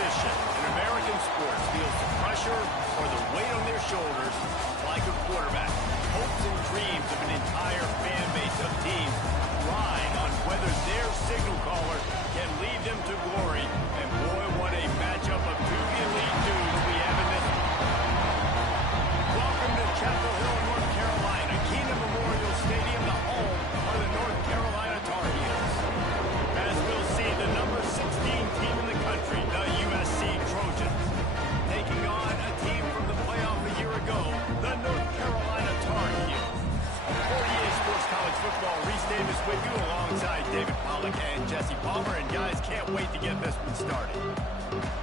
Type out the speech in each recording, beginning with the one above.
position in American sports feels the pressure or the weight on their shoulders like a quarterback. Hopes and dreams of an entire fan base of teams ride on whether their signal caller can lead them to glory. And boy, what a matchup of two elite dudes we have in this. Welcome to Chapel Hill, North Carolina, Keenan Memorial Stadium, the home of the North Carolina Tar Heels. As we'll see, the number 16 team in the country, the USC Trojans, taking on a team from the playoff a year ago, the North Carolina Tar Heels. 48 Sports College Football, Reese Davis with you alongside David Pollack and Jesse Palmer. And guys, can't wait to get this one started.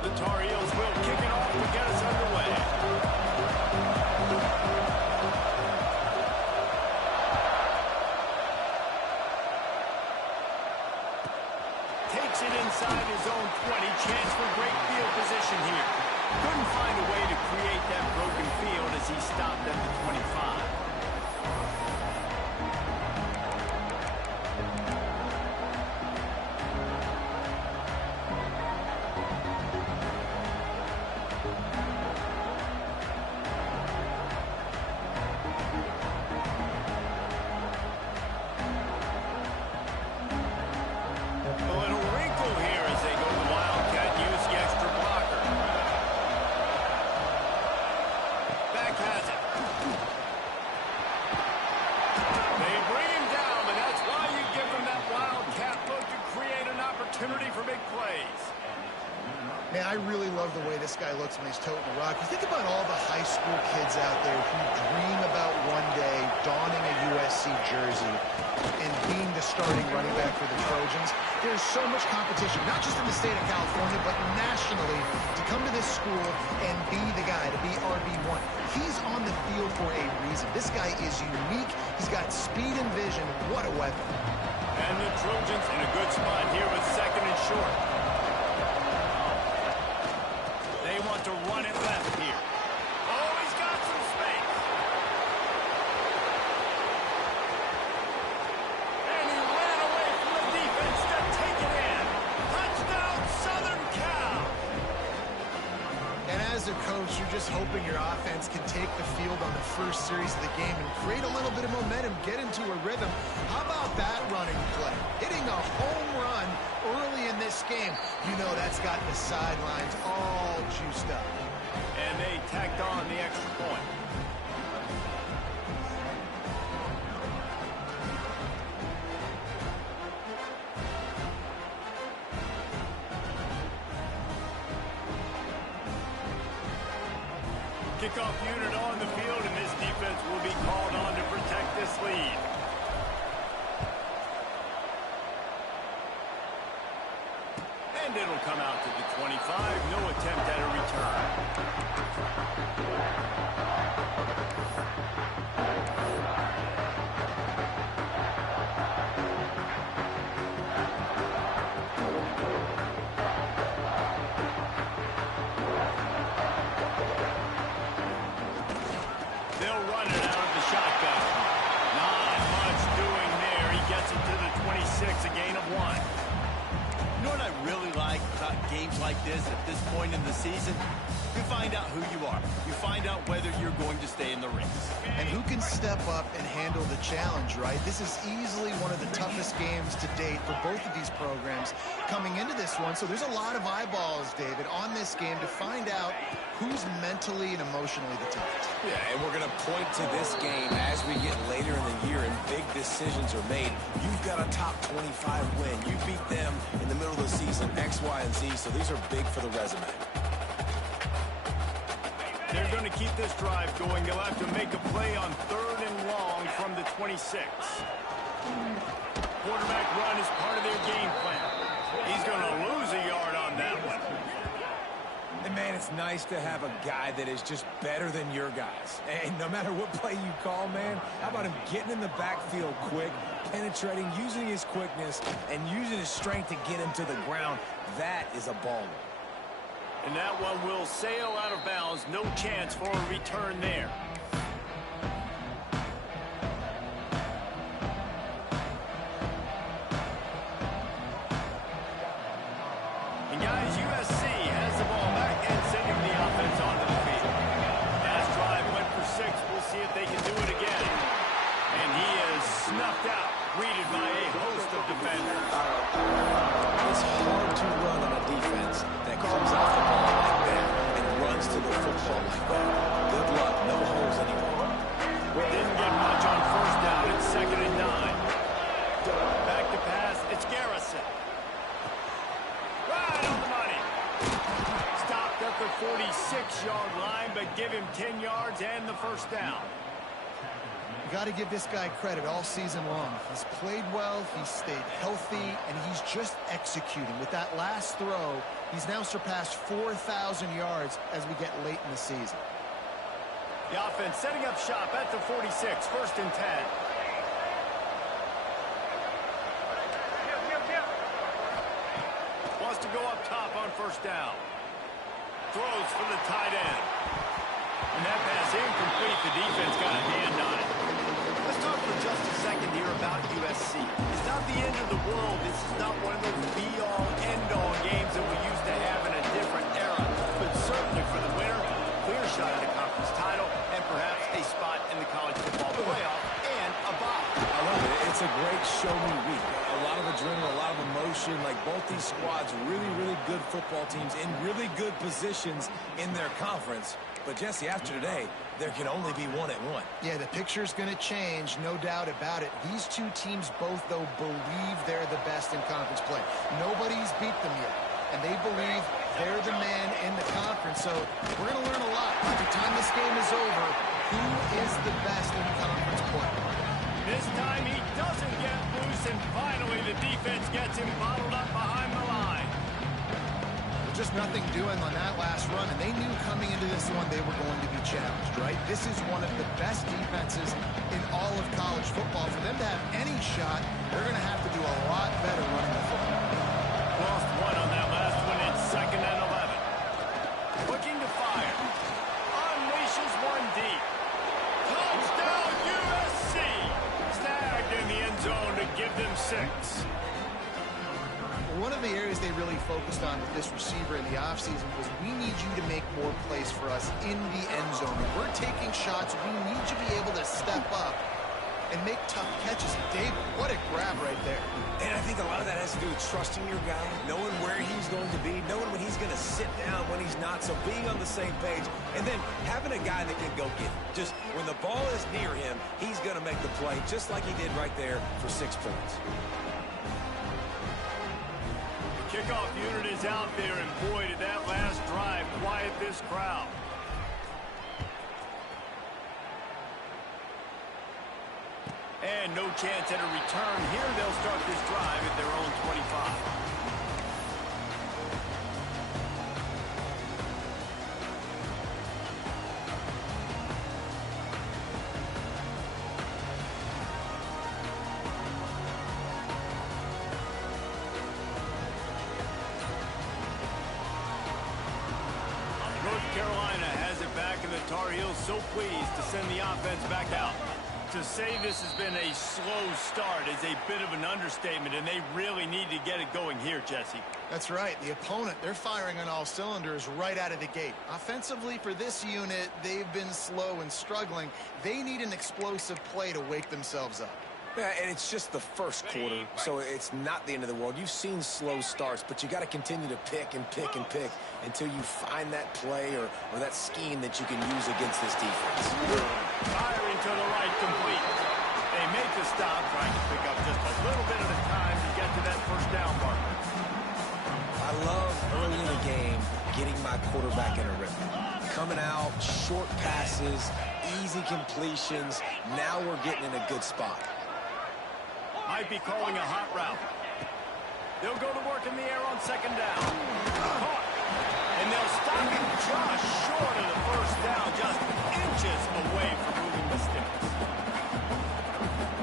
The Tar Heels will kick it off to get us underway. Takes it inside his own 20. Chance for great field position here. Couldn't find a way to create that broken field as he stopped at the 25. Man, I really love the way this guy looks when he's toting the rock. You think about all the high school kids out there who dream about one day donning a USC jersey and being the starting running back for the Trojans. There's so much competition, not just in the state of California, but nationally, to come to this school and be the guy, to be RB1. He's on the field for a reason. This guy is unique. He's got speed and vision. What a weapon. And the Trojans in a good spot here with second and short. They want to run it left here. Oh, he's got some space. And he ran away from the defense to take it in. Touchdown, Southern Cal. And as a coach, you're just hoping your offense can take the field on the first series of the game and create a little bit of momentum, get into a rhythm. How about that running play? Hitting a home run early in this game. You know that's got the sidelines all juiced up. And they tacked on the extra point. Kickoff unit on the field, and this defense will be called on to protect this lead. And it'll come out to the 25. No attempt at a return. They'll run it out of the shotgun. Not much doing there. He gets it to the 26, a gain of 1. You know what I really like about games like this at this point in the season? You find out who you are. You find out whether you're going to stay in the race. And who can step up and handle the challenge, right? This is easily one of the toughest games to date for both of these programs coming into this one. So there's a lot of eyeballs, David, on this game to find out who's mentally and emotionally the toughest. Yeah, and we're going to point to this game as we get later in the year and big decisions are made. You've got a top 25 win. You beat them in the middle of the season, X, Y, and Z, so these are big for the resume. They're going to keep this drive going. They'll have to make a play on 3rd and long from the 26. Quarterback run is part of their game plan. He's going to lose a yard on that one. And, man, it's nice to have a guy that is just better than your guys. And no matter what play you call, man, how about him getting in the backfield quick, penetrating, using his quickness, and using his strength to get him to the ground? That is a baller. And that one will sail out of bounds. No chance for a return there. And guys, USC has the ball greeted by a host of defenders. It's hard to run on a defense that comes off the ball like that and runs to the football like that. Good luck. No holes anymore. Didn't get much on first down. It's 2nd and 9. Back to pass. It's Garrison. Right on the money. Stopped at the 46-yard line, but give him 10 yards and the first down. You got to give this guy credit all season long. He's played well, he's stayed healthy, and he's just executing. With that last throw, he's now surpassed 4,000 yards as we get late in the season. The offense setting up shop at the 46, 1st and 10. Wants to go up top on first down. Throws for the tight end. And that pass incomplete. The defense got a hand on it. Let's talk for just a second here about USC. It's not the end of the world. This is not one of those be-all, end-all games that we used to have in a different era. But certainly for the winner, clear shot at a conference title and perhaps a spot in the college football playoff and a bye. I love it. It's a great show-me week. A lot of adrenaline, a lot of emotion. Like both these squads, really, really good football teams in really good positions in their conference. But, Jesse, after today, there can only be one at one. Yeah, the picture's going to change, no doubt about it. These two teams both, though, believe they're the best in conference play. Nobody's beat them yet, and they believe they're the man in the conference. So we're going to learn a lot. By the time this game is over, who is the best in conference play? This time he doesn't get loose, and finally the defense gets him bottled up behind the line. Just nothing doing on that last run, and they knew coming into this one they were going to be challenged, right? This is one of the best defenses in all of college football. For them to have any shot, they're going to have to do a lot better running the football. Lost one on that last one. It's 2nd and 11. Looking to fire. Unleashes one deep. Touchdown USC! Snagged in the end zone to give them 6. One of the areas they really focused on with this receiver in the offseason was we need you to make more plays for us in the end zone. When we're taking shots, we need you to be able to step up and make tough catches. Dave, what a grab right there. And I think a lot of that has to do with trusting your guy, knowing where he's going to be, knowing when he's going to sit down, when he's not, so being on the same page, and then having a guy that can go get it. Just when the ball is near him, he's going to make the play, just like he did right there for 6 points. Kickoff unit is out there, and boy, did that last drive quiet this crowd. And no chance at a return here. They'll start this drive at their own 25. Carolina has it back, and the Tar Heels so pleased to send the offense back out. To say this has been a slow start is a bit of an understatement, and they really need to get it going here, Jesse. That's right. The opponent, they're firing on all cylinders right out of the gate. Offensively, for this unit, they've been slow and struggling. They need an explosive play to wake themselves up. Yeah, and it's just the first quarter, so it's not the end of the world. You've seen slow starts, but you got to continue to pick and pick and pick until you find that play or that scheme that you can use against this defense. Firing to the right, complete. They make the stop, trying to pick up just a little bit at a time to get to that first down marker. I love early in the game getting my quarterback in a rhythm. Coming out, short passes, easy completions. Now we're getting in a good spot. Might be calling a hot route. They'll go to work in the air on 2nd down. Caught. And they'll stop him just short of the first down, just inches away from moving the sticks.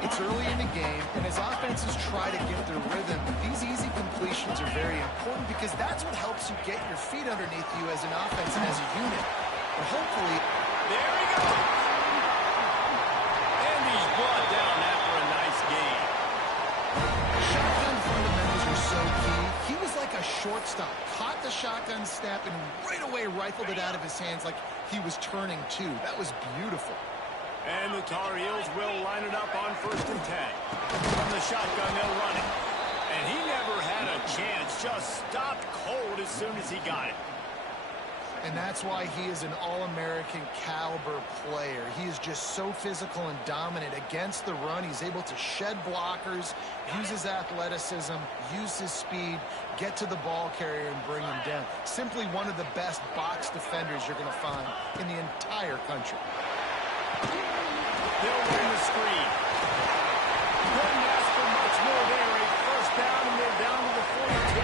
It's early in the game, and as offenses try to get their rhythm, these easy completions are very important because that's what helps you get your feet underneath you as an offense and as a unit. And hopefully... There he goes! And he's brought down after a nice gain. Shotgun fundamentals are so key. He was like a shortstop, caught the shotgun snap and right away rifled it out of his hands like he was turning two. That was beautiful. And the Tar Heels will line it up on 1st and 10. From the shotgun, they'll run it. And he never had a chance. Just stopped cold as soon as he got it. And that's why he is an All-American caliber player. He is just so physical and dominant against the run. He's able to shed blockers, use his athleticism, use his speed, get to the ball carrier and bring him down. Simply one of the best box defenders you're going to find in the entire country. They'll run the screen. Couldn't ask for much more there. A first down, and they're down to the 42.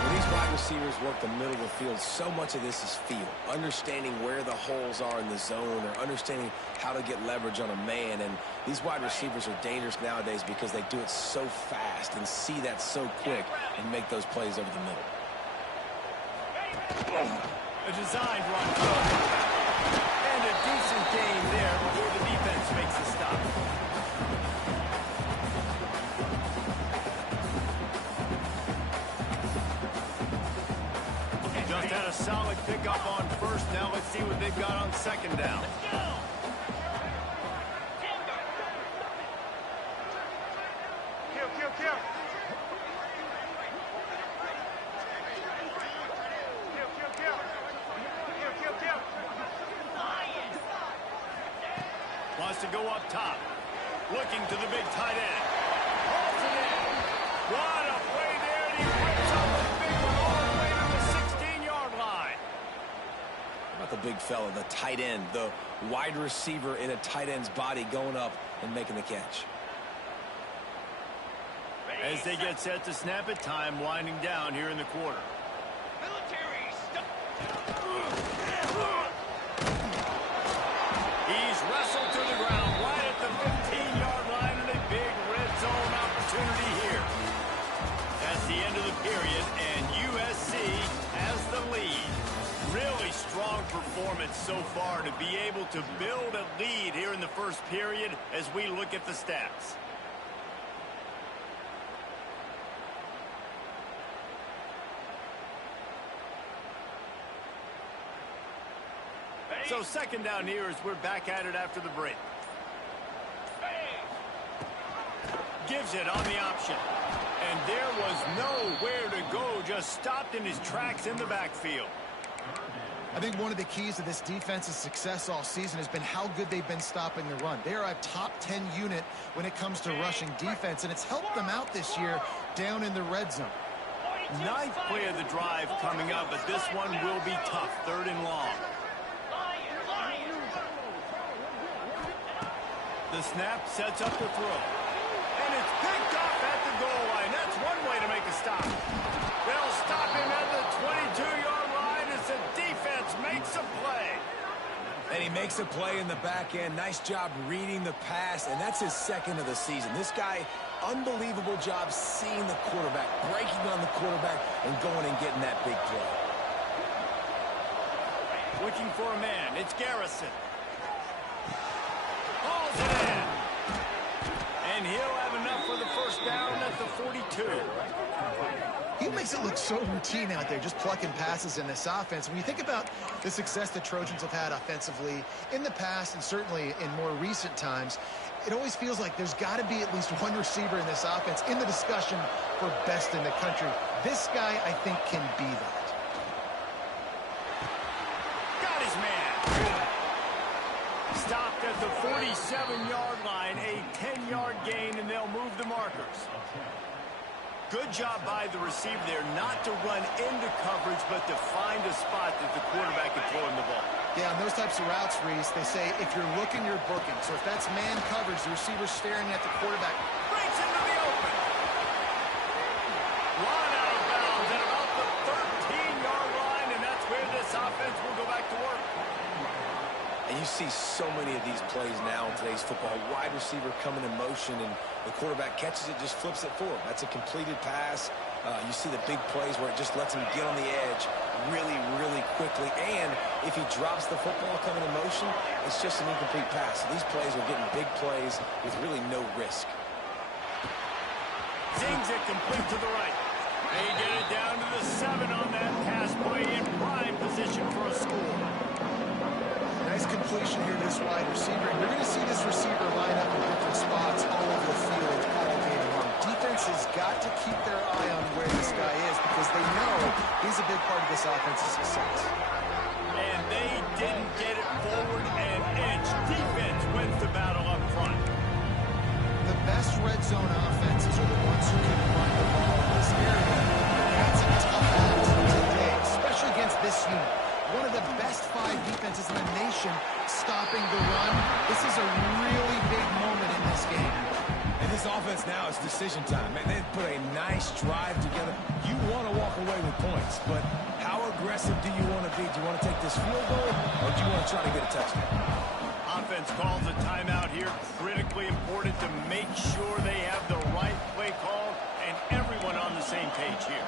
When these wide receivers work the middle of the field, so much of this is feel. Understanding where the holes are in the zone or understanding how to get leverage on a man. And these wide receivers are dangerous nowadays because they do it so fast and see that so quick and make those plays over the middle. A designed run. And a decent gain there before the defense makes a stop. Just had a solid pickup on 1st. Now let's see what they've got on 2nd down. Wants to go up top. Looking to the big tight end. Holds it in. What a play there, and he whips up a big one all the way to the 16-yard line. How about the big fella, the tight end, the wide receiver in a tight end's body going up and making the catch. As they get set to snap it, time winding down here in the quarter. He's wrestled to the ground right at the 15-yard line, and a big red zone opportunity here. That's the end of the period, and USC has the lead. Really strong performance so far to be able to build a lead here in the 1st period as we look at the stats. So 2nd down here as we're back at it after the break. Gives it on the option. And there was nowhere to go, just stopped in his tracks in the backfield. I think one of the keys to this defense's success all season has been how good they've been stopping the run. They are a top 10 unit when it comes to rushing defense, and it's helped them out this year down in the red zone. 9th play of the drive coming up, but this one will be tough. 3rd and long. The snap sets up the throw. And it's picked off at the goal line. That's one way to make a stop. They'll stop him at the 22-yard line as the defense makes a play. And he makes a play in the back end. Nice job reading the pass, and that's his 2nd of the season. This guy, unbelievable job seeing the quarterback, breaking on the quarterback, and going and getting that big play. Looking for a man. It's Garrison. Hauls it in. And he'll have enough for the 1st down at the 42. He makes it look so routine out there, just plucking passes in this offense. When you think about the success the Trojans have had offensively in the past and certainly in more recent times, it always feels like there's got to be at least one receiver in this offense in the discussion for best in the country. This guy, I think, can be that. Got his man. Stopped at the 47-yard line, a 10-yard gain, and they'll move the markers. Good job by the receiver there not to run into coverage, but to find a spot that the quarterback can throw him the ball. Yeah, on those types of routes, Reese, they say if you're looking, you're booking. So if that's man coverage, the receiver's staring at the quarterback. Breaks into the open. Run out of bounds at about the 13-yard line, and that's where this offense will go back to work. And you see so many of these plays now in today's football. Wide receiver coming in motion, and the quarterback catches it, just flips it forward. That's a completed pass. You see the big plays where it just lets him get on the edge really, really quickly. And if he drops the football coming in motion, it's just an incomplete pass. So these plays are getting big plays with really no risk. Zings it complete to the right. They get it down to the 7 on that pass play in prime position for a score. Nice completion here to this wide receiver. And you're going to see this receiver line up in different spots all over the field all game long. Defense has got to keep their eye on where this guy is because they know he's a big part of this offense's success. And they didn't get it forward an inch. Defense wins the battle up front. The best red zone offenses are the ones who can run the ball in this area. That's a tough act today, especially against this unit. One of the best 5 defenses in the nation stopping the run. This is a really big moment in this game. And this offense now is decision time. Man, they put a nice drive together. You want to walk away with points, but how aggressive do you want to be? Do you want to take this field goal, or do you want to try to get a touchdown? Offense calls a timeout here. Critically important to make sure they have the right play call and everyone on the same page here.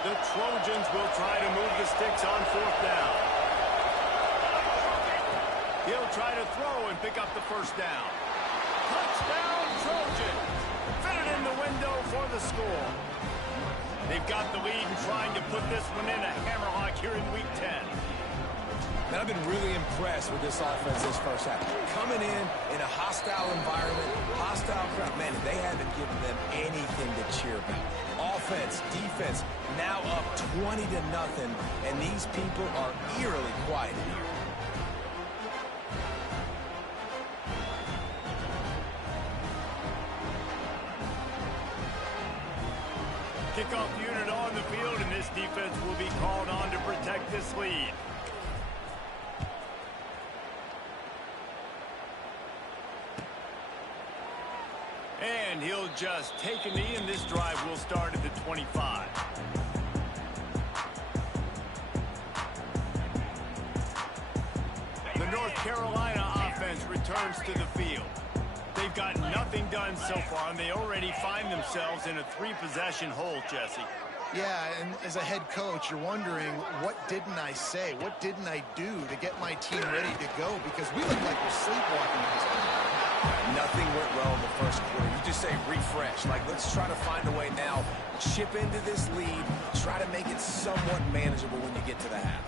The Trojans will try to move the sticks on 4th down. He'll try to throw and pick up the 1st down. Touchdown, Trojans! Fit it in the window for the score. They've got the lead and trying to put this one in a hammerlock here in Week 10. Man, I've been really impressed with this offense this first half. Coming in a hostile environment, hostile crowd. Man, they haven't given them anything to cheer about. Offense, defense, now up 20-0, and these people are eerily quiet here. Kickoff unit on the field, and this defense will be called on to protect this lead. And he'll just take a knee, and this drive will start at the 25. The North Carolina offense returns to the field. They've got nothing done so far, and they already find themselves in a 3-possession hole, Jesse. Yeah, and as a head coach, you're wondering, what didn't I say? What didn't I do to get my team ready to go? Because we look like we're sleepwalking in this game. Nothing went well in the first quarter. You just say refresh. Like, let's try to find a way now. Chip into this lead. Try to make it somewhat manageable when you get to the half.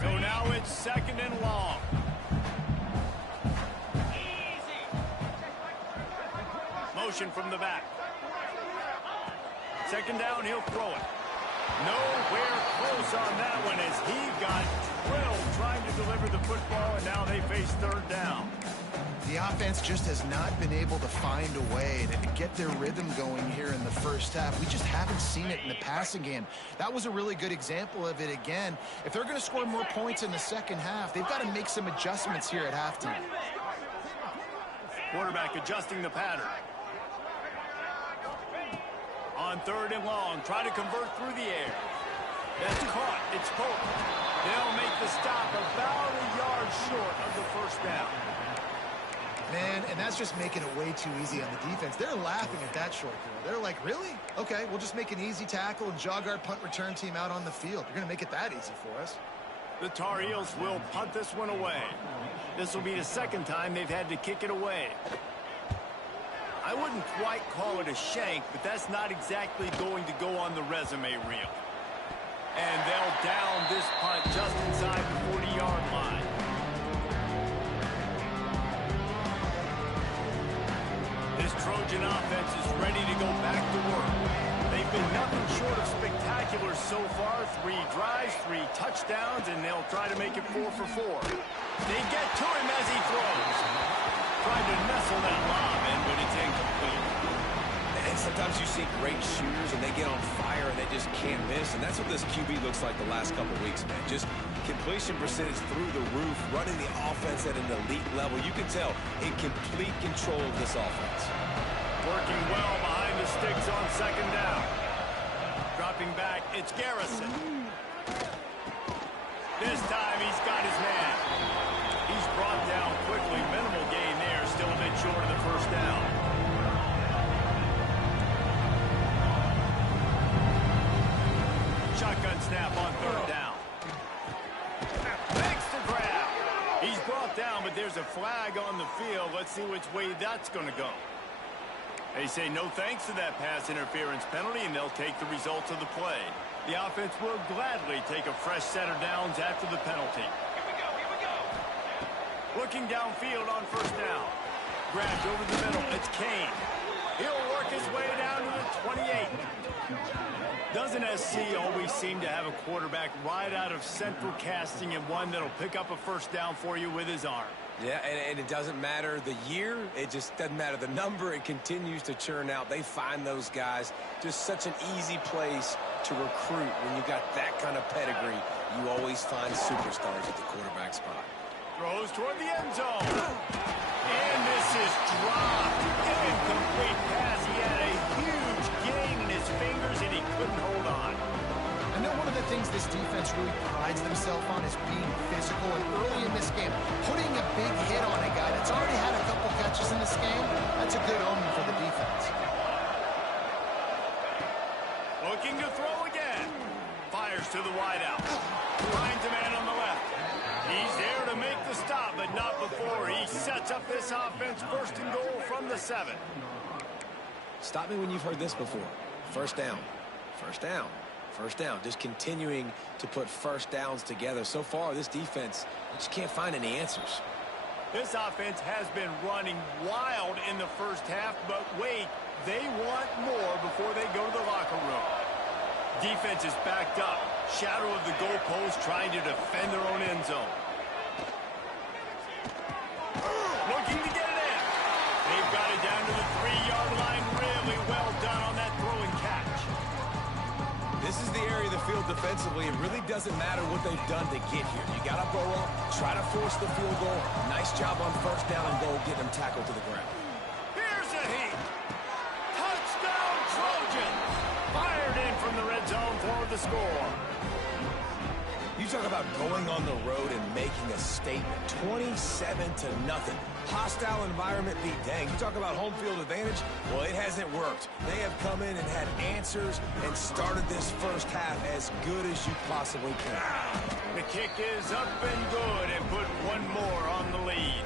So now it's 2nd and long. Motion from the back. 2nd down, he'll throw it. Nowhere close on that one as he got drilled trying to deliver the football, and now they face 3rd down. The offense just has not been able to find a way to get their rhythm going here in the first half. We just haven't seen it in the passing game. That was a really good example of it again. If they're going to score more points in the second half, they've got to make some adjustments here at halftime. Quarterback adjusting the pattern. On 3rd and long, try to convert through the air. That's caught. It's poked. They'll make the stop about a yard short of the 1st down. Man, and that's just making it way too easy on the defense. They're laughing at that short throw. They're like, really? Okay, we'll just make an easy tackle and jog our punt return team out on the field. You're going to make it that easy for us. The Tar Heels will punt this one away. This will be the 2nd time they've had to kick it away. I wouldn't quite call it a shank, but that's not exactly going to go on the resume reel. And they'll down this punt just inside the 40-yard line. This Trojan offense is ready to go back to work. They've been nothing short of spectacular so far. 3 drives, 3 touchdowns, and they'll try to make it 4 for 4. They get to him as he throws. Trying to nestle that lob in, but it's incomplete. And sometimes you see great shooters, and they get on fire, and they just can't miss. And that's what this QB looks like the last couple of weeks, man. Just completion percentage through the roof, running the offense at an elite level. You can tell in complete control of this offense. Working well behind the sticks on 2nd down. Dropping back, it's Garrison. This time he's got his man. He's brought down quickly. Minimal gain there, still a bit short of the 1st down. Shotgun snap on 3rd down. Makes the grab. He's brought down, but there's a flag on the field. Let's see which way that's going to go. They say no thanks to that pass interference penalty, and they'll take the results of the play. The offense will gladly take a fresh set of downs after the penalty. Here we go. Looking downfield on first down. Grabbed over the middle. It's Kane. He'll work his way down to the 28. Doesn't SC always seem to have a quarterback right out of central casting and one that'll pick up a first down for you with his arm? Yeah, and it doesn't matter the year. It just doesn't matter the number. It continues to churn out. They find those guys just such an easy place to recruit. When you got that kind of pedigree, you always find superstars at the quarterback spot. Throws toward the end zone. And this is dropped. Incomplete pass. He had a huge gain in his fingers, and he couldn't hold on. I know one of the things this defense really prides themselves on is being physical, and early in this game, putting a big hit on a guy that's already had a couple catches in this game, that's a good omen for the defense. Looking to throw again. Fires to the wideout. Finds a man on the left. He's there to make the stop, but not before he sets up this offense first and goal from the 7. Stop me when you've heard this before. First down. First down. First down. Just continuing to put first downs together. So far, this defense just can't find any answers. This offense has been running wild in the first half, but wait, they want more before they go to the locker room. Defense is backed up. Shadow of the goalpost trying to defend their own end zone. Looking to get it in. They've got it down to the 3-yard line. Really well done on that throw and catch. This is the area of the field defensively. It really doesn't matter what they've done to get here. You got to go up, try to force the field goal. Nice job on first down and goal, getting them tackled to the ground. Here's a heat. Touchdown Trojan. Fired in from the red zone for the score. You talk about going on the road and making a statement. 27-0. Hostile environment be dang. You talk about home field advantage. Well, it hasn't worked. They have come in and had answers and started this first half as good as you possibly can. The kick is up and good and put one more on the lead.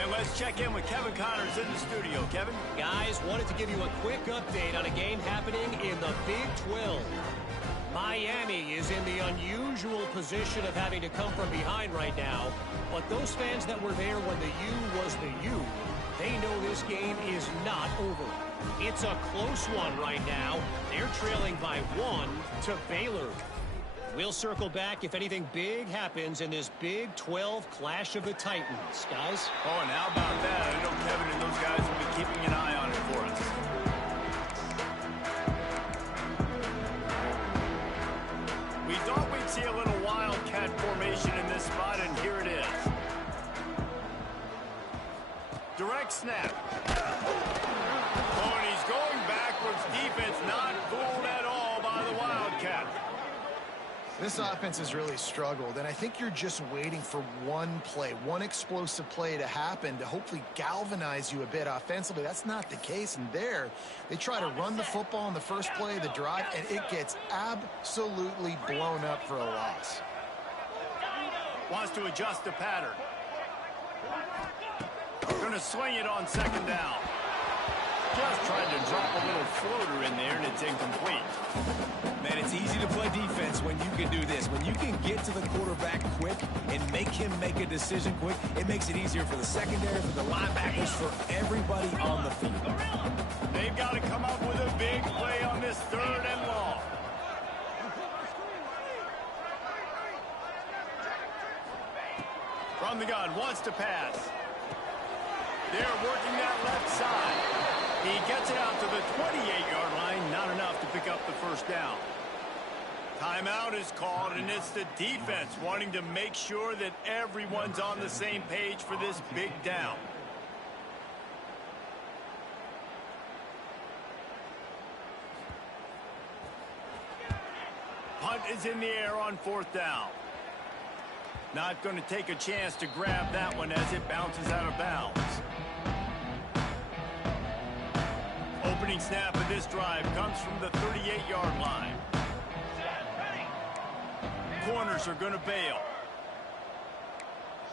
And let's check in with Kevin Connors in the studio. Kevin? Guys, wanted to give you a quick update on a game happening in the Big 12. Miami is in the unusual position of having to come from behind right now. But those fans that were there when the U was the U, they know this game is not over. It's a close one right now. They're trailing by 1 to Baylor. We'll circle back if anything big happens in this Big 12 Clash of the Titans, guys. Oh, and how about that? I know Kevin and those guys will be keeping an eye on it for us. We thought we'd see a little wildcat formation in this spot, and here it is. Direct snap. Oh, and he's going backwards. Defense not fooled at all by the Wildcat. This offense has really struggled, and I think you're just waiting for one play, one explosive play to happen to hopefully galvanize you a bit offensively. That's not the case, and there, they try to run the football on the first play of the drive, and it gets absolutely blown up for a loss. Wants to adjust the pattern. Going to swing it on second down. Just tried to drop a little floater in there, and it's incomplete. Man, it's easy to play defense when you can do this. When you can get to the quarterback quick and make him make a decision quick, it makes it easier for the secondary, for the linebackers, for everybody on the field. They've got to come up with a big play on this 3rd and long. From the gun, wants to pass. They're working that left side. He gets it out to the 28-yard line, not enough to pick up the first down. Timeout is called, and it's the defense wanting to make sure that everyone's on the same page for this big down. Punt is in the air on 4th down. Not going to take a chance to grab that one as it bounces out of bounds. Opening snap of this drive comes from the 38-yard line. Corners are going to bail.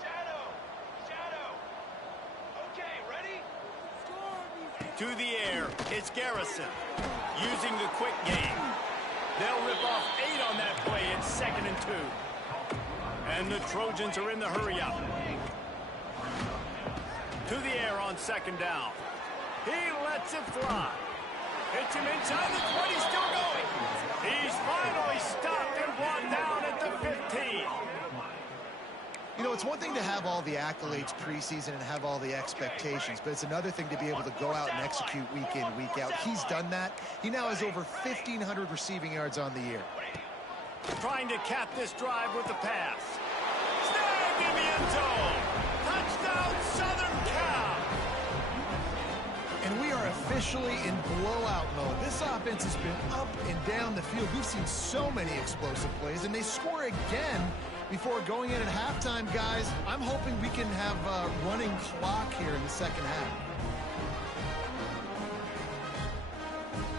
Shadow. Okay, ready? To the air, it's Garrison. Using the quick game. They'll rip off 8 on that play. It's 2nd and 2. And the Trojans are in the hurry-up. To the air on 2nd down. He lets it fly. Hits him inside the 20, still going. He's finally stopped and brought down at the 15. You know, it's one thing to have all the accolades preseason and have all the expectations, but it's another thing to be able to go out and execute week in, week out. He's done that. He now has over 1,500 receiving yards on the year. Trying to cap this drive with the pass. Snagged in the end zone. Touchdown, Southern Cal. And we are officially in blowout mode. This offense has been up and down the field. We've seen so many explosive plays, and they score again before going in at halftime, guys. I'm hoping we can have a running clock here in the second half.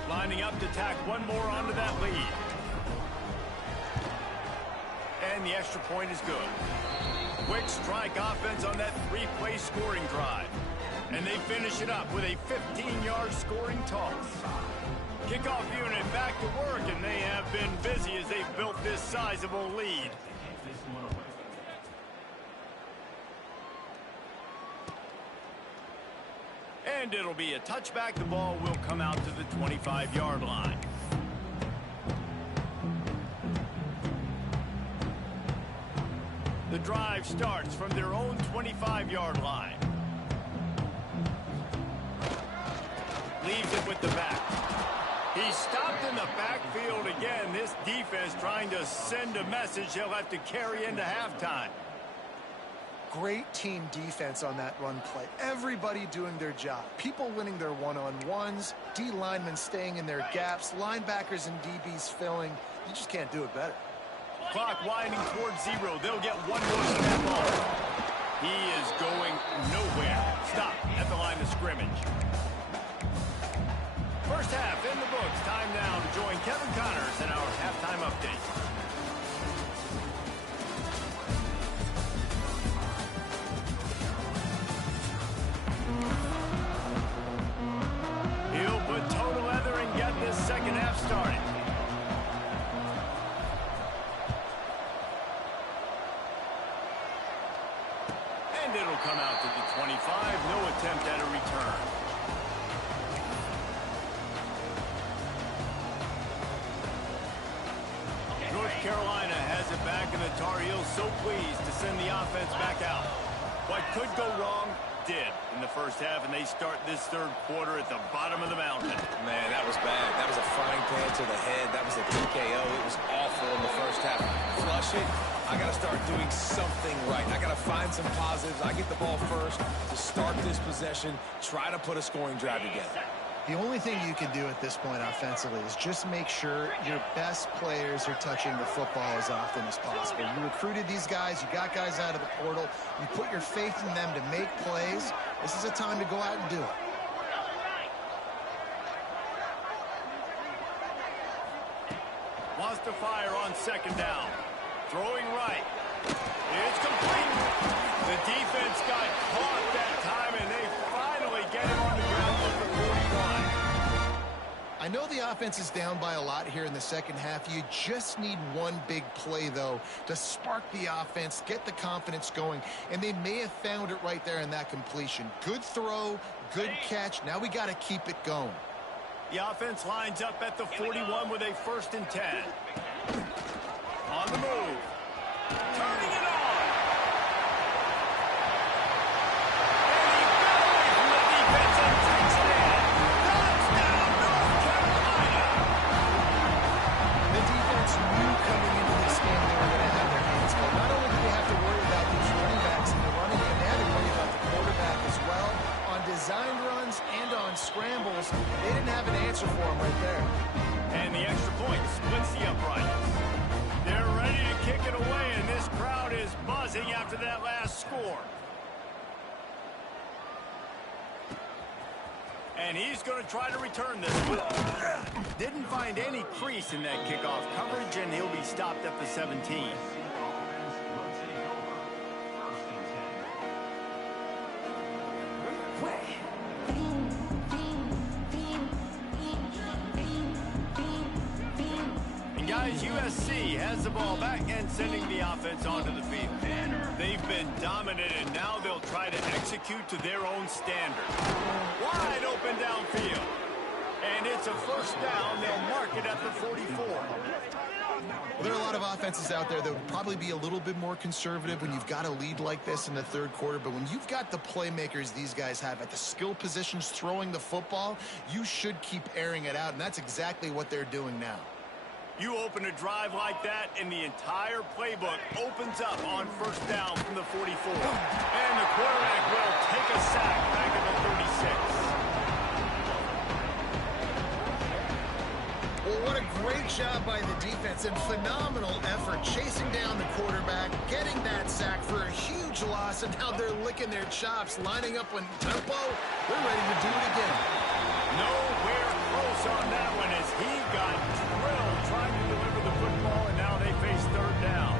Lining up to tack one more onto that lead. And the extra point is good. Quick strike offense on that 3-play scoring drive. And they finish it up with a 15-yard scoring toss. Kickoff unit back to work, and they have been busy as they've built this sizable lead. And it'll be a touchback. The ball will come out to the 25-yard line. The drive starts from their own 25-yard line. Leaves it with the back. He's stopped in the backfield again. This defense trying to send a message they'll have to carry into halftime. Great team defense on that run play. Everybody doing their job. People winning their one-on-ones, D linemen staying in their gaps, linebackers and DBs filling. You just can't do it better. Clock winding towards 0. They'll get one more snap off. He is going nowhere. Stop at the line of scrimmage. First half in the books. Time now to join Kevin Connors in our halftime update. He'll put total leather and get this second half started. And it'll come out to the 25. No attempt at a return. North Carolina has it back, and the Tar Heels so pleased to send the offense back out. What could go wrong did in the first half, and they start this third quarter at the bottom of the mountain. Man, that was bad. That was a frying pan to the head. That was a TKO. It was awful in the first half. Flush it. I got to start doing something right. I got to find some positives. I get the ball first to start this possession, try to put a scoring drive together. The only thing you can do at this point offensively is just make sure your best players are touching the football as often as possible. You recruited these guys. You got guys out of the portal. You put your faith in them to make plays. This is a time to go out and do it. Wants to fire on second down. Throwing right. It's complete. The defense got caught that time, and they finally get him on the ground at the 41. I know the offense is down by a lot here in the second half. You just need one big play, though, to spark the offense, get the confidence going, and they may have found it right there in that completion. Good throw, good catch. Now we got to keep it going. The offense lines up at the 41 with a 1st and 10. On the move. Turning it on. And he got away from the defense and touchdown. Touchdown, North Carolina. The defense knew coming into this game they were going to have their hands full. Not only did they have to worry about these running backs in the running game, they had to worry about the quarterback as well. On design runs and on scrambles, they didn't have an answer for him right there. And the extra point splits the uprights. They're ready to kick it away, and this crowd is buzzing after that last score. And he's going to try to return this one. Didn't find any crease in that kickoff coverage, and he'll be stopped at the 17. USC has the ball back and sending the offense onto the field. They've been dominant, and now they'll try to execute to their own standard. Wide open downfield. And it's a first down. They'll mark it at the 44. Well, there are a lot of offenses out there that would probably be a little bit more conservative when you've got a lead like this in the third quarter. But when you've got the playmakers these guys have at the skill positions throwing the football, you should keep airing it out. And that's exactly what they're doing now. You open a drive like that, and the entire playbook opens up on first down from the 44. And the quarterback will take a sack back at the 36. Well, what a great job by the defense and phenomenal effort chasing down the quarterback, getting that sack for a huge loss, and now they're licking their chops, lining up on tempo. They're ready to do it again. Nowhere close on that one as he got drilled trying to deliver the football, and now they face third down.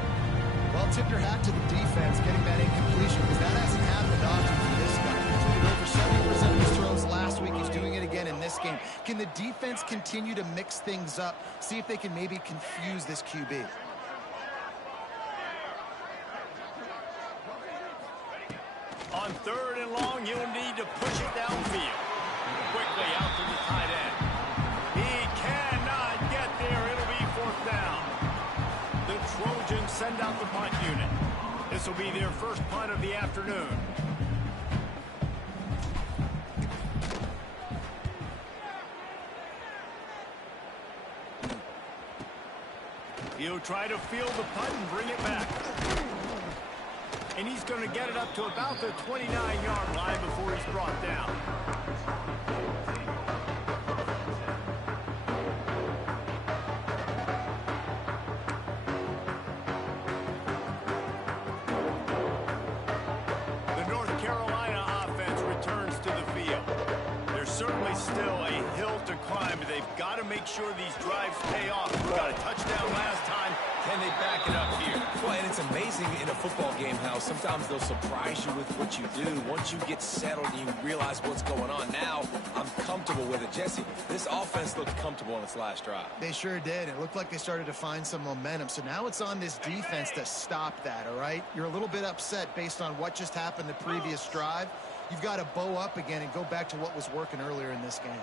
Well, tip your hat to the defense getting that incompletion because that hasn't happened often for this guy. He completed over 70% of his throws last week. He's doing it again in this game. Can the defense continue to mix things up, see if they can maybe confuse this QB? On third and long, you'll need to push it downfield. Quickly out to the tight end. He cannot get there. It'll be fourth down. The Trojans send out the punt unit. This will be their first punt of the afternoon. He'll try to field the punt and bring it back. And he's going to get it up to about the 29-yard line before he's brought down. The North Carolina offense returns to the field. There's certainly still a hill to climb, but they've got to make sure these drives pay off. We got a touchdown last time. Can they back it up here? Well, and it's amazing in a football game how sometimes they'll surprise you with what you do. Once you get settled and you realize what's going on, now I'm comfortable with it. Jesse, this offense looked comfortable in its last drive. They sure did. It looked like they started to find some momentum. So now it's on this defense to stop that, all right? You're a little bit upset based on what just happened the previous drive. You've got to bow up again and go back to what was working earlier in this game.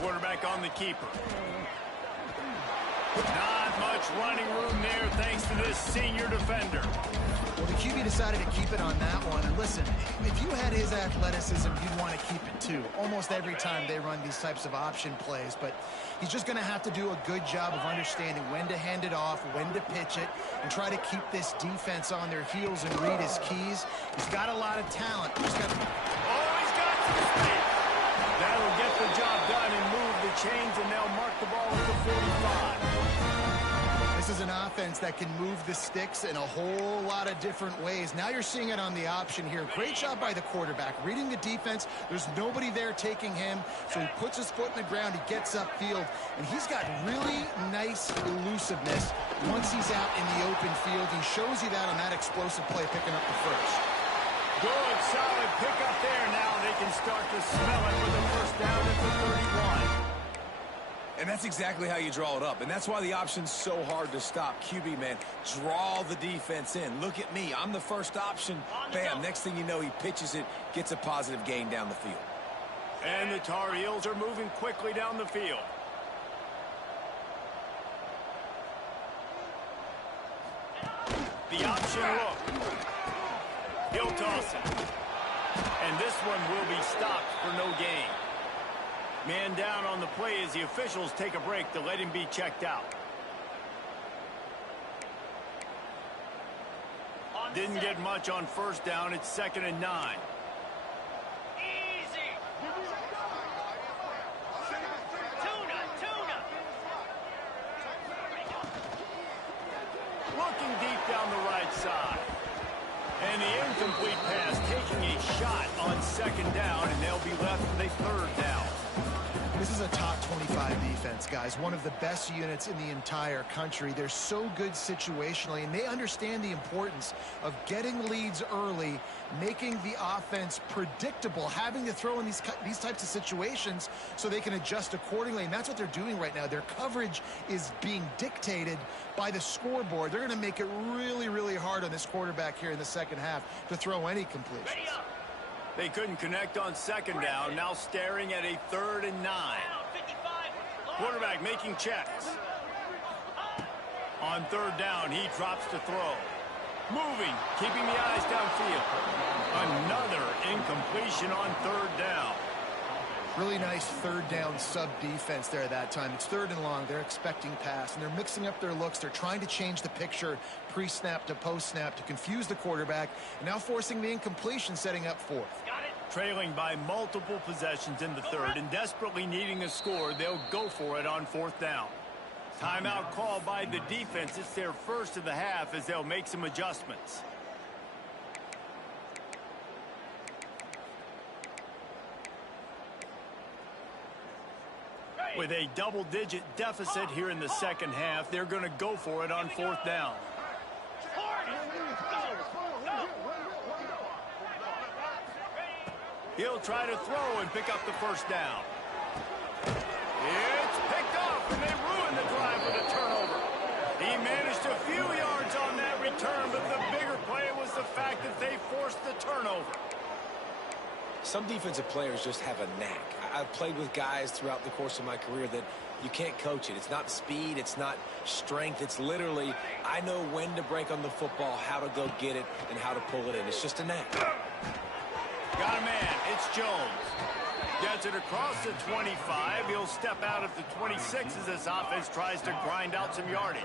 Quarterback on the keeper. Not much running room there thanks to this senior defender. Well, the QB decided to keep it on that one. And listen, if you had his athleticism, you'd want to keep it too. Almost every time they run these types of option plays. But he's just going to have to do a good job of understanding when to hand it off, when to pitch it, and try to keep this defense on their heels and read his keys. He's got a lot of talent. He's got some space. That'll get the job done and move the chains, and they'll mark the ball at the 45. This is an offense that can move the sticks in a whole lot of different ways. Now you're seeing it on the option here. Great job by the quarterback. Reading the defense, there's nobody there taking him, so he puts his foot in the ground, he gets upfield, and he's got really nice elusiveness once he's out in the open field. He shows you that on that explosive play picking up the first. Good, solid pickup there. Now they can start to smell it with a first down at the 31. And that's exactly how you draw it up. And that's why the option's so hard to stop. QB, man, draw the defense in. Look at me. I'm the first option. Bam. Next thing you know, he pitches it, gets a positive gain down the field. And the Tar Heels are moving quickly down the field. The option look. He'll toss it. And this one will be stopped for no gain. Man down on the play as the officials take a break to let him be checked out. Didn't get much on first down. It's 2nd and 9. Easy. Tuna. Looking deep down the right side. And the incomplete pass taking a shot on 2nd down, and they'll be left with a 3rd down. This is a top 25 defense, guys. One of the best units in the entire country. They're so good situationally, and they understand the importance of getting leads early, making the offense predictable, having to throw in these types of situations so they can adjust accordingly. And that's what they're doing right now. Their coverage is being dictated by the scoreboard. They're going to make it really, really hard on this quarterback here in the second half to throw any completions. They couldn't connect on second down. Now staring at a 3rd and 9. Quarterback making checks. On 3rd down, he drops to throw. Moving, keeping the eyes downfield. Another incompletion on 3rd down. Really nice 3rd down sub defense there that time. It's 3rd and long. They're expecting pass, and they're mixing up their looks. They're trying to change the picture pre-snap to post-snap to confuse the quarterback, and now forcing the incompletion, setting up 4th. Trailing by multiple possessions in the 3rd and desperately needing a score, they'll go for it on 4th down. Timeout called by the defense. It's their first of the half as they'll make some adjustments. With a double-digit deficit here in the second half, they're going to go for it on 4th down. He'll try to throw and pick up the 1st down. It's picked up, and they ruin the drive with a turnover. He managed a few yards on that return, but the bigger play was the fact that they forced the turnover. Some defensive players just have a knack. I've played with guys throughout the course of my career that you can't coach it. It's not speed. It's not strength. It's literally, I know when to break on the football, how to go get it, and how to pull it in. It's just a knack. Got a man. It's Jones. Gets it across the 25. He'll step out at the 26 as this offense tries to grind out some yardage.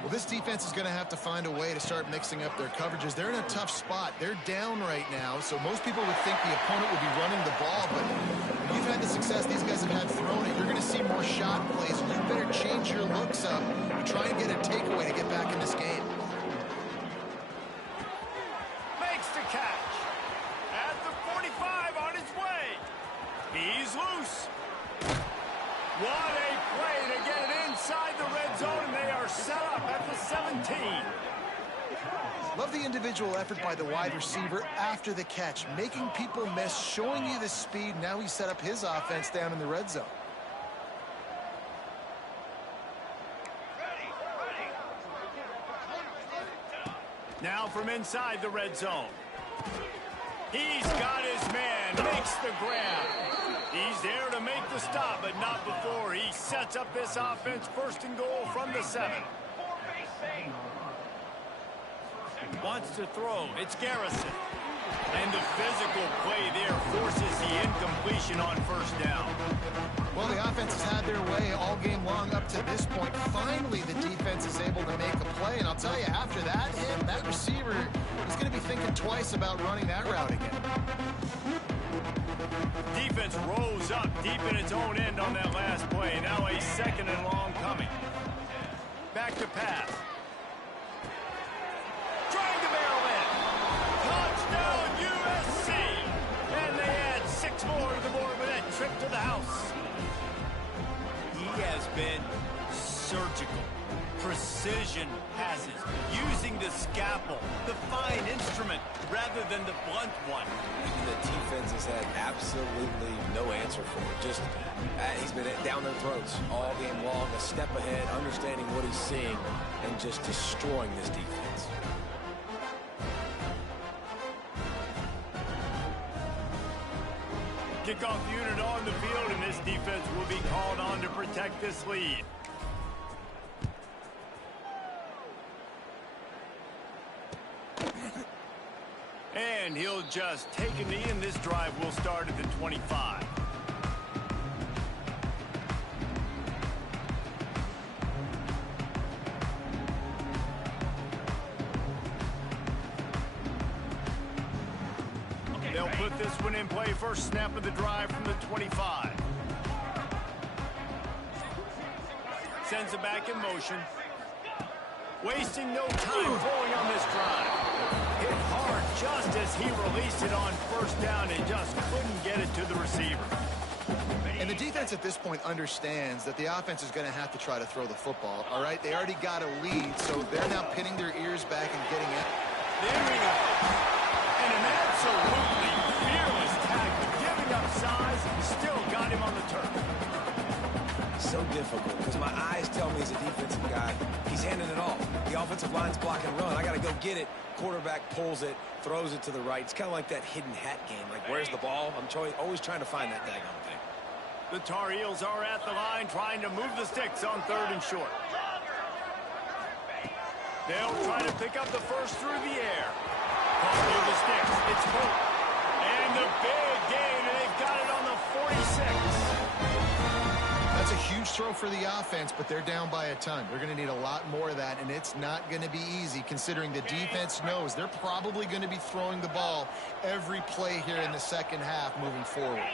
Well, this defense is going to have to find a way to start mixing up their coverages. They're in a tough spot. They're down right now, so most people would think the opponent would be running the ball, but when you've had the success these guys have had throwing it, you're going to see more shot plays. You better change your looks up and try and get a takeaway to get back in this game. Makes the catch. At the 45 on his way. He's loose. What a play to get it inside the red zone, and they are set up at the 17. Love the individual effort by the wide receiver after the catch, making people miss, showing you the speed. Now he set up his offense down in the red zone. Now from inside the red zone. He's got his man, makes the grab. He's there to make the stop, but not before he sets up this offense 1st and goal from the 7. Wants to throw. It's Garrison. And the physical play there forces the incompletion on 1st down. Well, the offense has had their way all game long up to this point. Finally, the defense is able to make a play. And I'll tell you, after that hit, that receiver is going to be thinking twice about running that route again. Defense rose up deep in its own end on that last play. Now a 2nd and long coming. Back to pass. Trying to barrel in. Touchdown USC. And they add 6 more to the board with that trip to the house. He has been surgical. Precision passes. Using the scalpel, the fine instrument, rather than the blunt one. The defense has had absolutely no answer for it. Just, he's been down their throats all game long, a step ahead, understanding what he's seeing, and just destroying this defense. Kickoff unit on the field, and this defense will be called on to protect this lead. And he'll just take a knee, and this drive will start at the 25. They'll put this one in play. First snap of the drive from the 25. Sends it back in motion. Wasting no time throwing on this drive. Hit hard just as he released it on 1st down and just couldn't get it to the receiver. And the defense at this point understands that the offense is going to have to try to throw the football, all right? They already got a lead, so they're now pinning their ears back and getting it. There we go. And an absolutely fearless tackle, giving up size, still got him on the turf. So difficult because my eyes tell me as a defensive guy, he's handing it off. The offensive line's blocking run. I got to go get it. Quarterback pulls it, throws it to the right. It's kind of like that hidden hat game. Like, where's the ball? I'm always trying to find that daggone thing. The Tar Heels are at the line trying to move the sticks on 3rd and short. They'll try to pick up the first through the air. Ball near the sticks. It's Hope. And the big gain, and they've got it on the 46. That's a huge throw for the offense, but they're down by a ton. They're going to need a lot more of that, and it's not going to be easy considering the defense knows they're probably going to be throwing the ball every play here in the second half moving forward.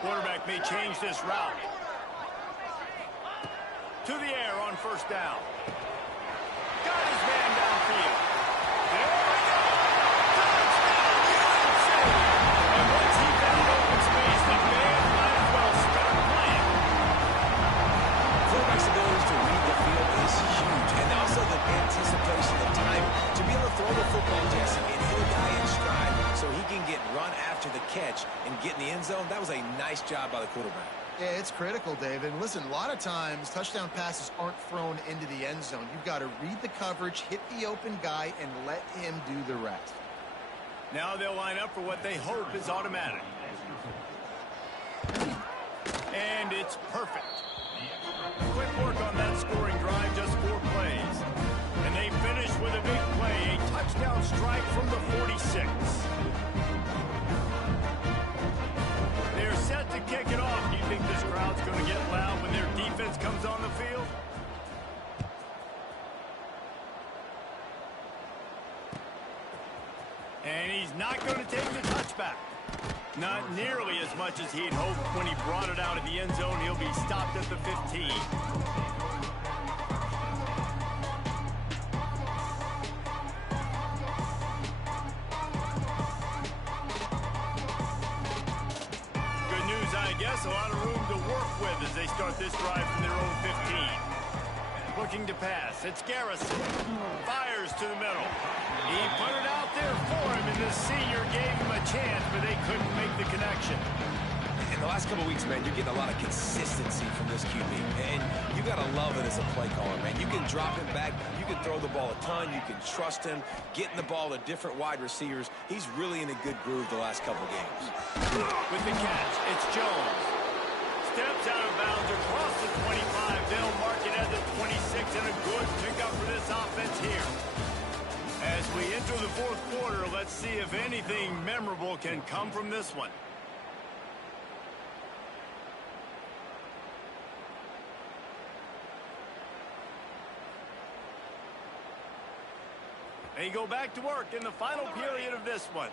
Quarterback may change this route. To the air on 1st down. Got his man downfield. There we go. Touchdown, UNC. And once he found open space, the man might as well start playing. Quarterback's ability to read the field is huge, and also the anticipation of time to be able to throw the football, Jesse, and hit a guy in stride so he can get run after the catch and get in the end zone. That was a nice job by the quarterback. Yeah, it's critical, David. And listen, a lot of times touchdown passes aren't thrown into the end zone. You've got to read the coverage, hit the open guy, and let him do the rest. Now they'll line up for what they hope is automatic. And it's perfect. Quick work on that scoring drive, just 4 plays. And they finish with a big play, a touchdown strike from the 46. They're set to kick it off. Do you think this crowd's going to get loud when their defense comes on the field? And he's not going to take the touchback. Not nearly as much as he'd hoped when he brought it out of the end zone. He'll be stopped at the 15. Good news, I guess. A lot of room to work with as they start this drive from their own 15. Looking to pass. It's Garrison. Fires to the middle. He put it out there for him, and the senior gave him a chance, but they couldn't make the connection. In the last couple weeks, man, you're getting a lot of consistency from this QB. And you got to love it as a play caller, man. You can drop him back. You can throw the ball a ton. You can trust him. Getting the ball to different wide receivers. He's really in a good groove the last couple games. With the catch, it's Jones. Steps out of bounds across the 25. They'll mark it at the 26, and a good pickup for this offense here. As we enter the 4th quarter, let's see if anything memorable can come from this one. They go back to work in the final period of this one.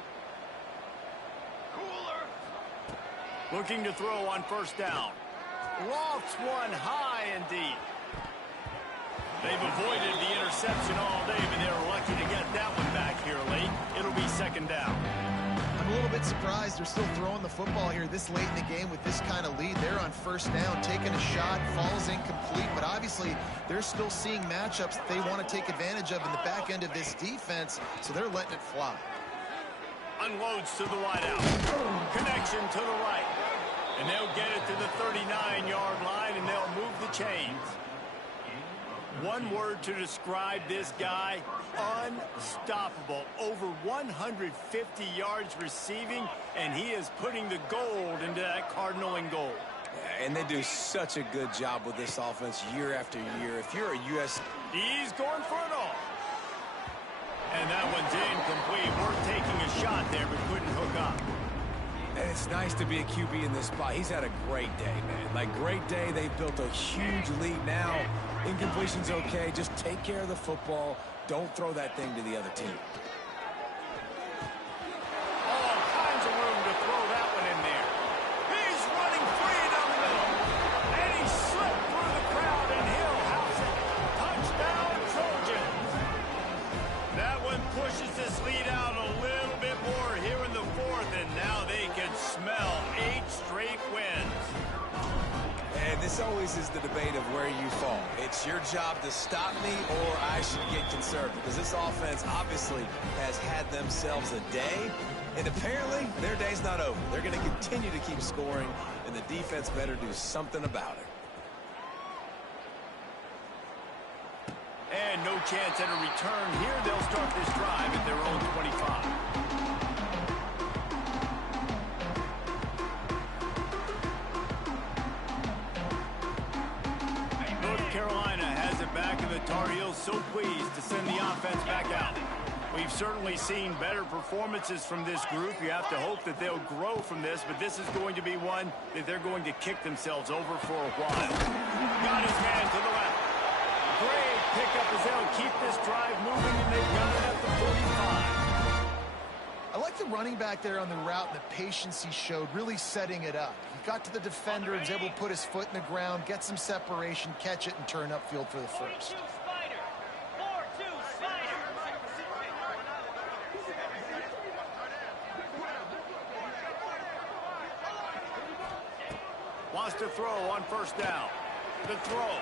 Looking to throw on 1st down. Lofts one high and deep. They've avoided the interception all day, but they're lucky to get that one back here late. It'll be 2nd down. I'm a little bit surprised they're still throwing the football here this late in the game with this kind of lead. They're on 1st down, taking a shot, falls incomplete, but obviously they're still seeing matchups that they want to take advantage of in the back end of this defense, so they're letting it fly. Unloads to the wideout. Connection to the right. And they'll get it to the 39-yard line, and they'll move the chains. One word to describe this guy: unstoppable. Over 150 yards receiving, and he is putting the gold into that Cardinal and gold. And they do such a good job with this offense year after year. If you're a U.S. He's going for it all. And that one's incomplete. We're taking a shot there, but couldn't hook up. And it's nice to be a QB in this spot. He's had a great day, man. Like, great day. They've built a huge lead now. Incompletion's okay. Just take care of the football. Don't throw that thing to the other team. All kinds of room to throw that one in there. He's running free down the middle. And he slipped through the crowd, and he'll house it. Touchdown, Trojans. That one pushes this lead out a little bit more here in the 4th, and now they can smell 8 straight wins. always is the debate of where you fall. It's your job to stop me or I should get conserved, because this offense obviously has had themselves a day, and apparently their day's not over. They're going to continue to keep scoring, and the defense better do something about it. And no chance at a return here. They'll start this drive at their own 25. North Carolina has it back, and the Tar Heels so pleased to send the offense back out. We've certainly seen better performances from this group. You have to hope that they'll grow from this, but this is going to be one that they're going to kick themselves over for a while. Got his man to the left. Great pickup as they'll keep this drive moving, and they've got it at the 45. I like the running back there on the route and the patience he showed, really setting it up. He got to the defender and was able to put his foot in the ground, get some separation, catch it, and turn upfield for the first. Wants to throw on first down. The throw.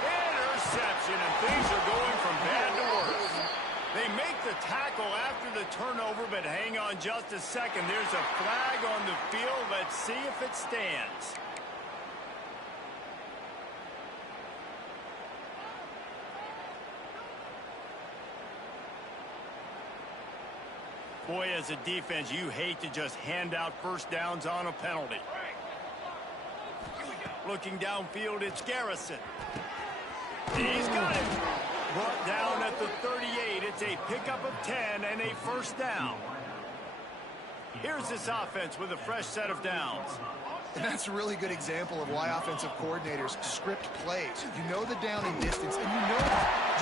Interception, and things are going from bad to worse. They make the tackle after the turnover, but hang on just a second. There's a flag on the field. Let's see if it stands. Boy, as a defense, you hate to just hand out first downs on a penalty. Looking downfield, it's Garrison. He's got it. Brought down at the 38. It's a pickup of 10 and a first down. Here's this offense with a fresh set of downs. And that's a really good example of why offensive coordinators script plays. You know the down and distance, and you know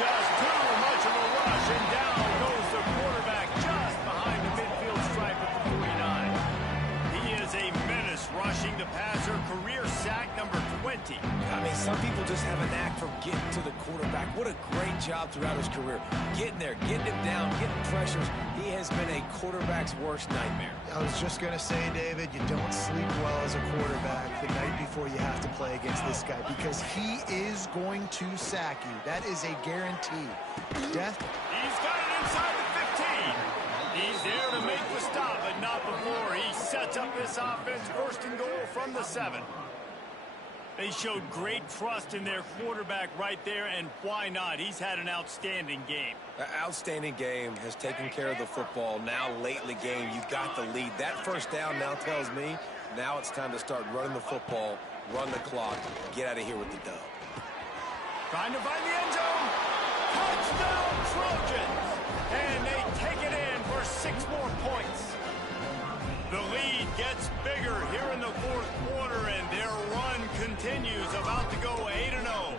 just too much of a rush, and down goes the quarterback just behind the midfield stripe at the 49. He is a menace rushing the passer, career sack number 20. I mean, some people just have a knack for getting to the quarterback. What a great job throughout his career. Getting there, getting him down, getting pressures. He has been a quarterback's worst nightmare. I was just going to say, David, you don't sleep well as a quarterback the night before you have to play against this guy, because he is going to sack you. That is a guarantee. Death. He's got it inside the 15. He's there to make the stop, but not before he sets up this offense first and goal from the 7. They showed great trust in their quarterback right there, and why not? He's had an outstanding game. Outstanding game, has taken care of the football. Now, late in the game, you got the lead. That first down now tells me now it's time to start running the football, run the clock, get out of here with the dub. Trying to find the end zone. Touchdown, Trojans! And they take it in for 6 more points. The lead gets bigger here in the fourth quarter, and their run continues, about to go 8-0.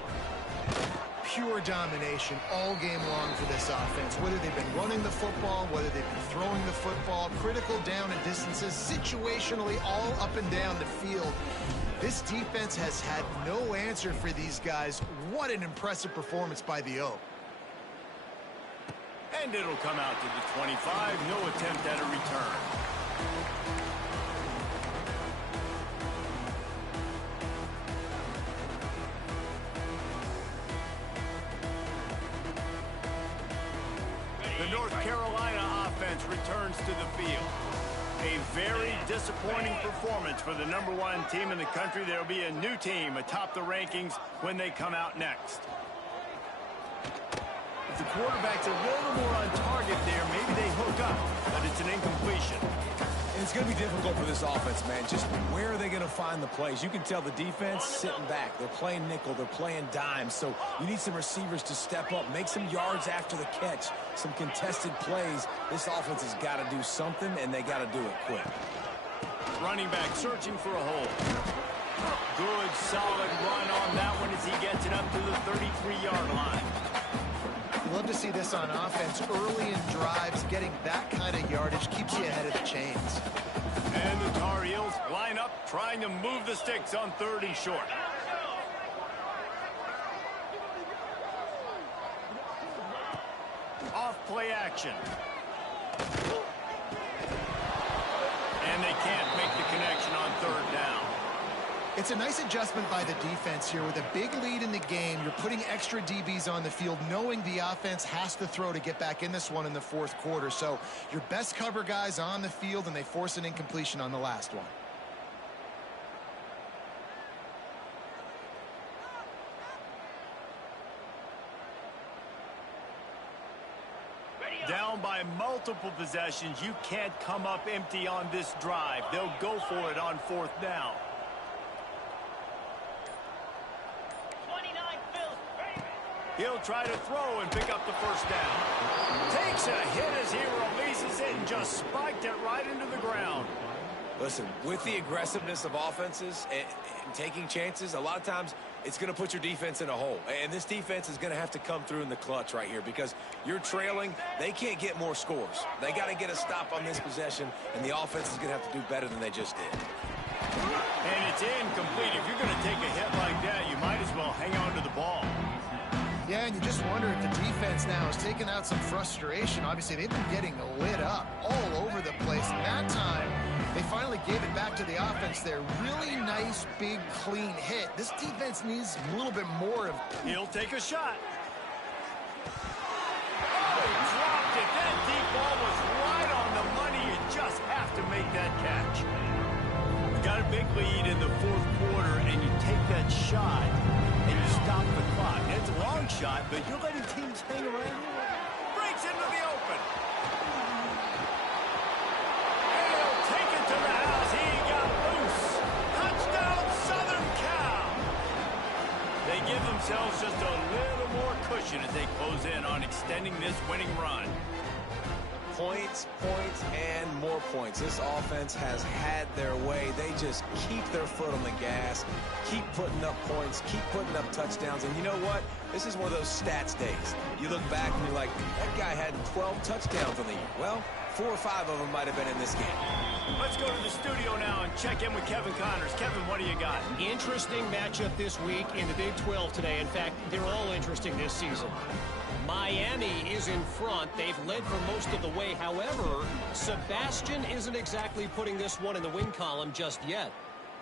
Pure domination all game long for this offense. Whether they've been running the football, whether they've been throwing the football, critical down and distances, situationally all up and down the field. This defense has had no answer for these guys. What an impressive performance by the O. And it'll come out to the 25. No attempt at a return. The North Carolina offense returns to the field. A very disappointing performance for the #1 team in the country. There will be a new team atop the rankings when they come out next. If the quarterback's a little more on target there, maybe they hook up, but it's an incompletion. And it's going to be difficult for this offense, man. Just where are they going to find the plays? You can tell the defense sitting back. They're playing nickel. They're playing dime. So you need some receivers to step up, make some yards after the catch, some contested plays. This offense has got to do something, and they got to do it quick. Running back searching for a hole. Good, solid run on that one as he gets it up to the 33-yard line. Love to see this on offense. Early in drives, getting that kind of yardage keeps you ahead of the chains. And the Tar Heels line up, trying to move the sticks on 3rd and short. Off play action. And they can't make the connection on 3rd down. It's a nice adjustment by the defense here. With a big lead in the game, you're putting extra DBs on the field, knowing the offense has to throw to get back in this one in the fourth quarter. So your best cover guys on the field, and they force an incompletion on the last one. Down by multiple possessions, you can't come up empty on this drive. They'll go for it on fourth down. He'll try to throw and pick up the first down. Takes a hit as he releases it and just spiked it right into the ground. Listen, with the aggressiveness of offenses and taking chances, a lot of times it's going to put your defense in a hole. And this defense is going to have to come through in the clutch right here because you're trailing. They can't get more scores. They got to get a stop on this possession, and the offense is going to have to do better than they just did. And it's incomplete. If you're going to take a hit like that, you might as well hang on to the ball. Yeah, and you just wonder if the defense now is taking out some frustration. Obviously, they've been getting lit up all over the place. And that time, they finally gave it back to the offense there. Really nice, big, clean hit. This defense needs a little bit more of... He'll take a shot. Oh, dropped it. That deep ball was right on the money. You just have to make that catch. You got a big lead in the fourth quarter, and you take that shot, and you stop the clock. It's a long shot, but you're letting teams hang around. Breaks into the open. And he'll take it to the house. He got loose. Touchdown, Southern Cal. They give themselves just a little more cushion as they close in on extending this winning run. Points, points, and more points. This offense has had their way. They just keep their foot on the gas, keep putting up points, keep putting up touchdowns. And you know what? This is one of those stats days. You look back and you're like, that guy had 12 touchdowns on the year. Well, 4 or 5 of them might have been in this game. Let's go to the studio now and check in with Kevin Connors. Kevin, what do you got? Interesting matchup this week in the Big 12 today. In fact, they're all interesting this season. Miami is in front. They've led for most of the way. However, Sebastian isn't exactly putting this one in the win column just yet.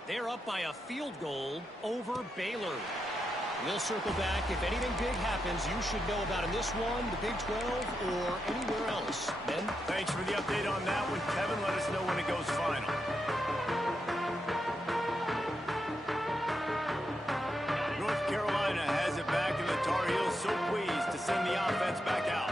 They're up by a field goal over Baylor. We'll circle back. If anything big happens, you should know about in this one, the Big 12, or anywhere else. Ben? Thanks for the update on that one, Kevin. Let us know when it goes final. North Carolina has it back, and the Tar Heels so pleased to send the offense back out.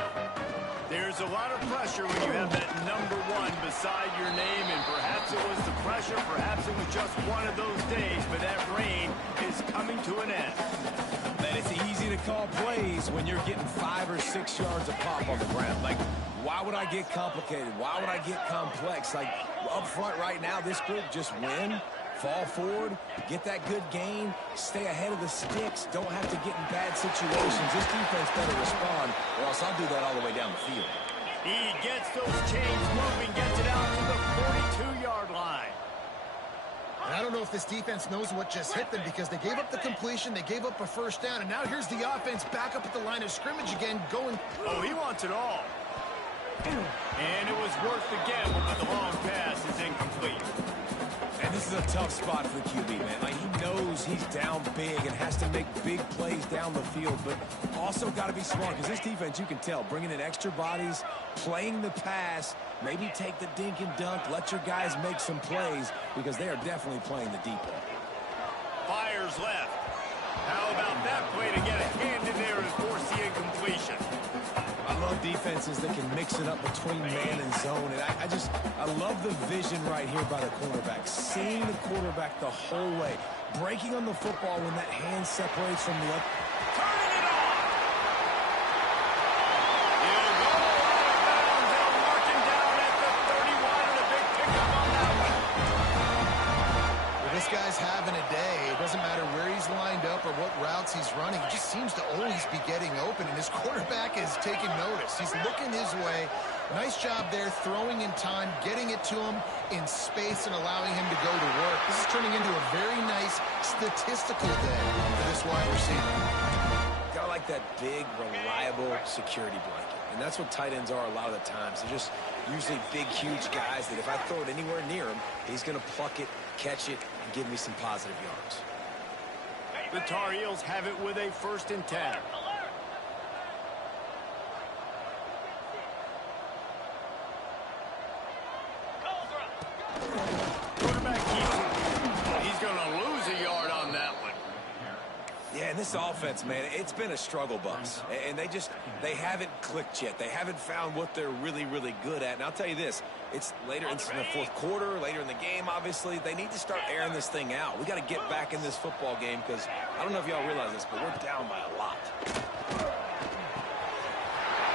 There's a lot of pressure when you have that number 1 beside your name, and perhaps it was the pressure, perhaps it was just one of those days, but that rain is coming to an end. Man, it's easy to call plays when you're getting 5 or 6 yards of pop on the ground. Like, why would I get complicated? Why would I get complex? Like, up front right now, this group just win. Fall forward, get that good gain, stay ahead of the sticks, don't have to get in bad situations. This defense better respond, or else I'll do that all the way down the field. He gets those chains moving, gets it out to the 42-yard line. And I don't know if this defense knows what just hit them because they gave up the completion, they gave up a first down, and now here's the offense back up at the line of scrimmage again going. Oh, he wants it all. And it was worth the gamble, but the long pass is incomplete. And this is a tough spot for the QB, man. Like, he knows he's down big and has to make big plays down the field, but also got to be smart because this defense, you can tell, bringing in extra bodies, playing the pass, maybe take the dink and dunk, let your guys make some plays because they are definitely playing the deep ball. Fires left. How about that play to get a hand in there and force the incompletion? I love defenses that can mix it up between man and zone, and I love the vision right here by the quarterback, seeing the quarterback the whole way, breaking on the football when that hand separates from the other. Turning it on! He'll go out of bounds. They'll mark him down at the 31, and a big pickup on that one. Well, this guy's having a day. It doesn't matter where he's lined up or what routes he's running. He just seems to always be getting open, and his quarterback is taking notice. He's looking his way. Nice job there, throwing in time, getting it to him in space and allowing him to go to work. This is turning into a very nice statistical day for this wide receiver. Got like that big, reliable security blanket. And that's what tight ends are a lot of the times. They're just usually big, huge guys that if I throw it anywhere near him, he's going to pluck it, catch it and give me some positive yards. The Tar Heels have it with a 1st and 10. Quarterback keeps it. He's going to lose a yard on that one. Yeah, and this offense, man, it's been a struggle bus. And they haven't clicked yet. They haven't found what they're really, really good at. And I'll tell you this, it's later in the 4th quarter, later in the game, obviously. They need to start airing this thing out. We got to get back in this football game because I don't know if y'all realize this, but we're down by a lot.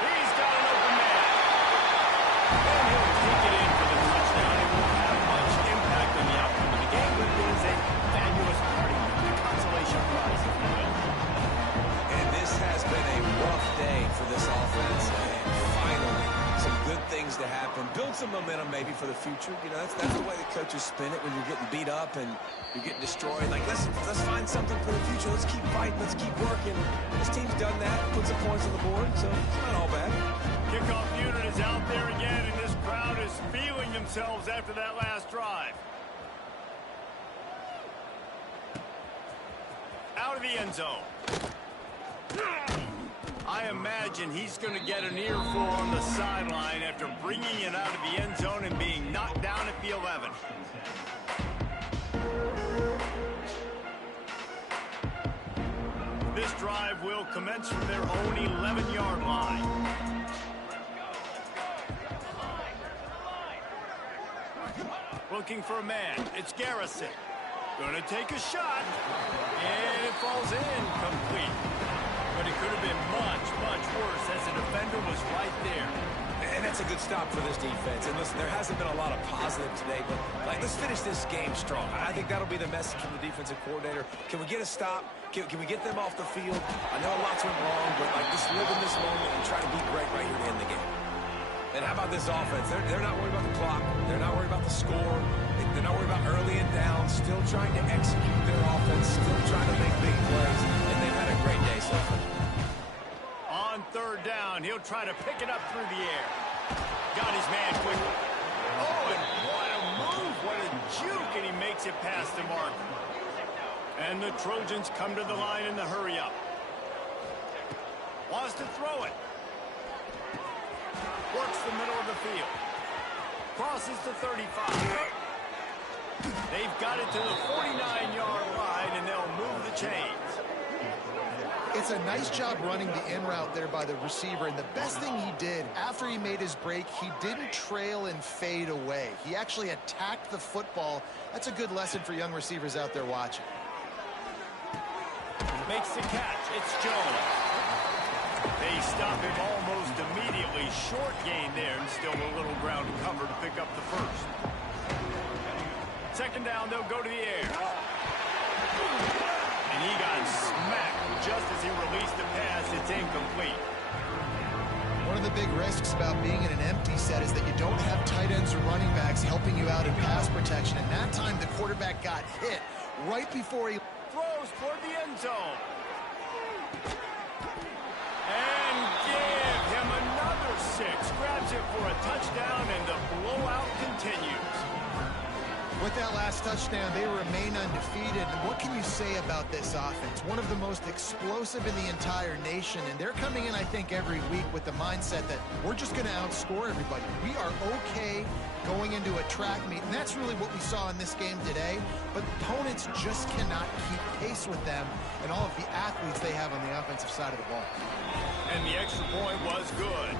He's got an open man. And he'll take it in for the touchdown. It won't have much impact on the outcome of the game, but it is a fabulous party. The consolation prize, if you will. And this has been a rough day for this offense. And finally, some good things to happen. Build some momentum maybe for the future. You know, that's the way the coaches spin it when you're getting beat up and you're getting destroyed. Like, let's find something for the future. Let's keep fighting. Let's keep working. This team's done that. Put some points on the board, so it's not all bad. Kickoff unit is out there again, and this crowd is feeling themselves after that last drive. Out of the end zone. I imagine he's going to get an earful on the sideline after bringing it out of the end zone and being knocked down at the 11. This drive will commence from their own 11-yard line. Looking for a man. It's Garrison. Going to take a shot. And it falls in complete. But it could have been much, much worse as the defender was right there. And that's a good stop for this defense. And listen, there hasn't been a lot of positive today, but let's finish this game strong. I think that'll be the message from the defensive coordinator. Can we get a stop? Can we get them off the field? I know lots went wrong, but just live in this moment and try to be great right here to end the game. And how about this offense? They're not worried about the clock. They're not worried about the score. They're not worried about early and down. Still trying to execute their offense. Still trying to make big plays. And they've had a great day so far. On 3rd down, he'll try to pick it up through the air. Got his man quickly. Oh, and what a move. What a juke. And he makes it past the marker. And the Trojans come to the line in the hurry-up. Wants to throw it. Works the middle of the field. Crosses the 35. They've got it to the 49-yard line, and they'll move the chains. It's a nice job running the in route there by the receiver, and the best thing he did after he made his break, he didn't trail and fade away. He actually attacked the football. That's a good lesson for young receivers out there watching. Makes the catch. It's Jones. They stop him almost immediately. Short gain there, and still a little ground to cover to pick up the first. 2nd down, they'll go to the air. And he got smacked just as he released the pass. It's incomplete. One of the big risks about being in an empty set is that you don't have tight ends or running backs helping you out in pass protection. And that time, the quarterback got hit right before he Throws toward the end zone. And give him another 6. Grabs it for a touchdown, and the blowout continues. With that last touchdown, they remain undefeated. And what can you say about this offense? One of the most explosive in the entire nation. And they're coming in, I think, every week with the mindset that we're just going to outscore everybody. We are okay going into a track meet. And that's really what we saw in this game today. But opponents just cannot keep pace with them and all of the athletes they have on the offensive side of the ball. And the extra point was good.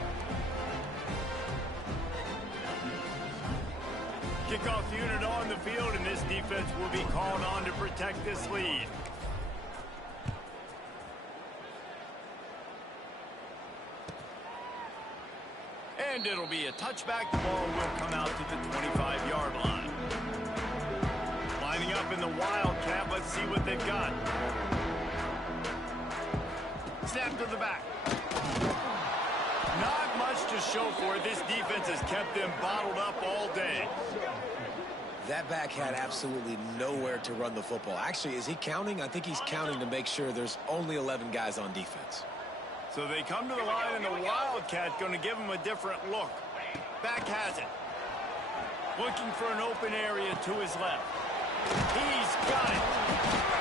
Kickoff unit on the field, and this defense will be called on to protect this lead. And it'll be a touchback. The ball will come out to the 25-yard line. Lining up in the Wildcat. Let's see what they've got. Snap to the back. Not much to show for it. This defense has kept them bottled up all day. That back had absolutely nowhere to run the football. Actually, is he counting? I think he's counting to make sure there's only 11 guys on defense. So they come to the line, and the Wildcat going to give him a different look. Back has it. Looking for an open area to his left. He's got it.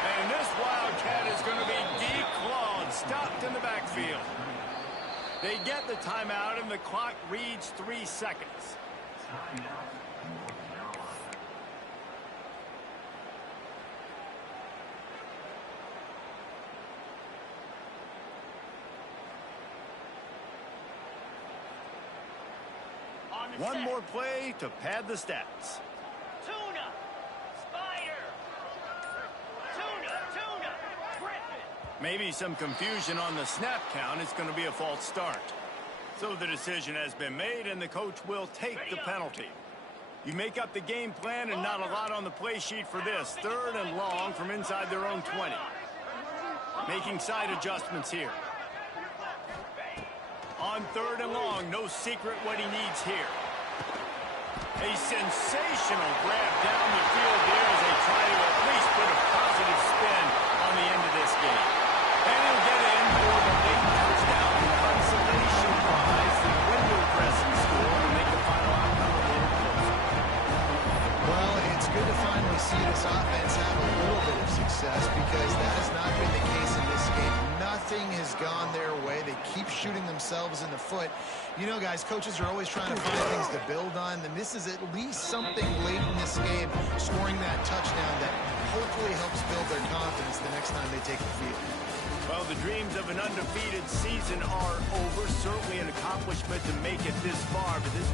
And this Wildcat is going to be declawed, stopped in the backfield. They get the timeout, and the clock reads 3 seconds. One more play to pad the stats. Tuna, Spider, Tuna, Griffin. Maybe some confusion on the snap count. It's going to be a false start. So the decision has been made, and the coach will take the penalty. You make up the game plan, and not a lot on the play sheet for this. 3rd and long from inside their own 20. Making side adjustments here. On 3rd and long, no secret what he needs here. A sensational grab down the field there as they try to at least put a positive spin on the end of this game. And he'll get in for the late touchdown, the consolation prize, the window dressing score to make the final outcome a little closer. Well, it's good to finally see this offense have a little bit of success because that has not been the case in this game. Nothing has gone their way. They keep shooting themselves in the foot. You know, guys, coaches are always trying to find things to build on, and this is at least something late in this game, scoring that touchdown that hopefully helps build their confidence the next time they take the field. Well, the dreams of an undefeated season are over. Certainly an accomplishment to make it this far, but this